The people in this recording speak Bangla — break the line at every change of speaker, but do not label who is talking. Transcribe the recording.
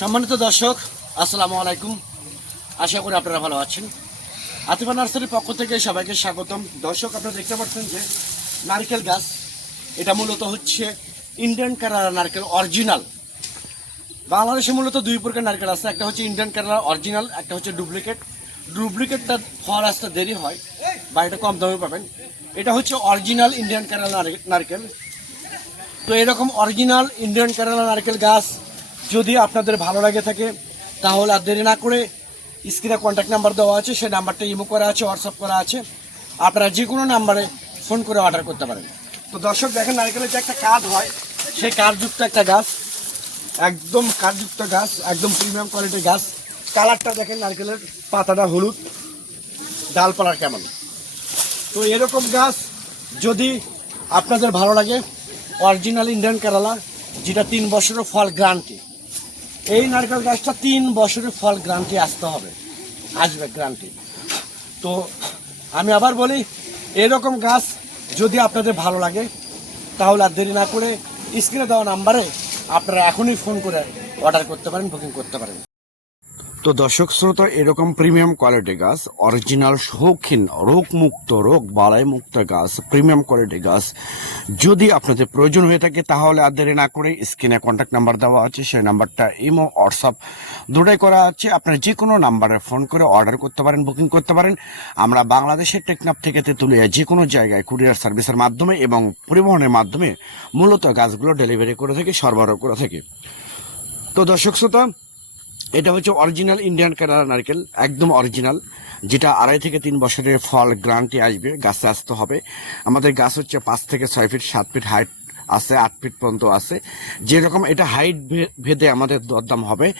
সম্মানিত দর্শক, আসসালামু আলাইকুম। আশা করি আপনারা ভালো আছেন। আতিফা নার্সারির পক্ষ থেকে সবাইকে স্বাগতম। দর্শক, আপনারা দেখতে পাচ্ছেন যে নারকেল গাছ, এটা মূলত হচ্ছে ইন্ডিয়ান কেরালা নারকেল অরিজিনাল। বাংলাদেশে মূলত দুই প্রকার নারকেল আছে। একটা হচ্ছে ইন্ডিয়ান কেরালা অরিজিনাল, একটা হচ্ছে ডুপ্লিকেট। ডুপ্লিকেটটা ফল আসতে দেরি হয়, বা এটা কম দামে পাবেন। এটা হচ্ছে অরিজিনাল ইন্ডিয়ান কেরালা নারকেল। তো এরকম অরিজিনাল ইন্ডিয়ান কেরালা নারকেল গাছ যদি আপনাদের ভালো লাগে থাকে, তাহলে আর দেরি না করে স্ক্রিনে কন্ট্যাক্ট নাম্বার দেওয়া আছে, সেই নাম্বারটা ইমো করা আছে হোয়াটসঅ্যাপ করা আছে। আপনারা যে কোনো নাম্বারে ফোন করে অর্ডার করতে পারেন। তো দর্শক, দেখেন নারকেলের যে একটা কাজ হয়, সেই কাঠযুক্ত একটা গাছ, একদম কাঠযুক্ত গাছ, একদম প্রিমিয়াম কোয়ালিটির গাছ। কালারটা দেখেন নারকেলের, পাতাটা হলুদ। ডালপালার কেমন? তো এরকম গাছ যদি আপনাদের ভালো লাগে অরিজিনাল ইন্ডিয়ান কেরালা যেটা তিন বছরের ফল গ্রান্টি এই নারকেল গাছটা তিন বছরের ফল গ্রান্টি আসতে হবে। আসবে গ্রান্টি। তো আমি আবার বলি, এরকম গাছ যদি আপনাদের ভালো লাগে, তাহলে আর দেরি না করে স্ক্রিনে দেওয়া নাম্বারে আপনারা এখনই ফোন করে অর্ডার করতে পারেন, বুকিং করতে পারেন। তো দর্শক শ্রোতা, এরকম প্রিমিয়াম কোয়ালিটি গাছ অরিজিনাল শৌখিন রোগ মুক্ত গাছ প্রিমিয়াম কোয়ালিটি গাছ যদি আপনাদের প্রয়োজন হয়ে থাকে, তাহলে আর দেরি না করে স্ক্রিনে কন্ট্যাক্ট নাম্বার দেওয়া আছে, সেই নাম্বারটা ইমো হোয়াটসঅ্যাপ দুটাই করা আছে। আপনারা যে কোনো নাম্বারে ফোন করে অর্ডার করতে পারেন বুকিং করতে পারেন। আমরা বাংলাদেশের টেকনাফ থেকে তেঁতুলিয়া যে কোনো জায়গায় কুরিয়ার সার্ভিসের মাধ্যমে এবং পরিবহনের মাধ্যমে মূলত গাছগুলো ডেলিভারি করে থাকি, সরবরাহ করে থাকি। তো দর্শক শ্রোতা এটা হচ্ছে অরিজিনাল ইন্ডিয়ান কেরালা নারকেল, একদম অরিজিনাল যেটা আড়াই থেকে তিন বছরের ফল গ্রান্টি আসবে, গাছে আসতে হবে। আমাদের গাছ হচ্ছে পাঁচ থেকে ছয় ফিট সাত ফিট হাইট আছে, আট ফিট পর্যন্ত আছে। যেরকম এটা হাইট ভেদে আমাদের দরদাম হবে।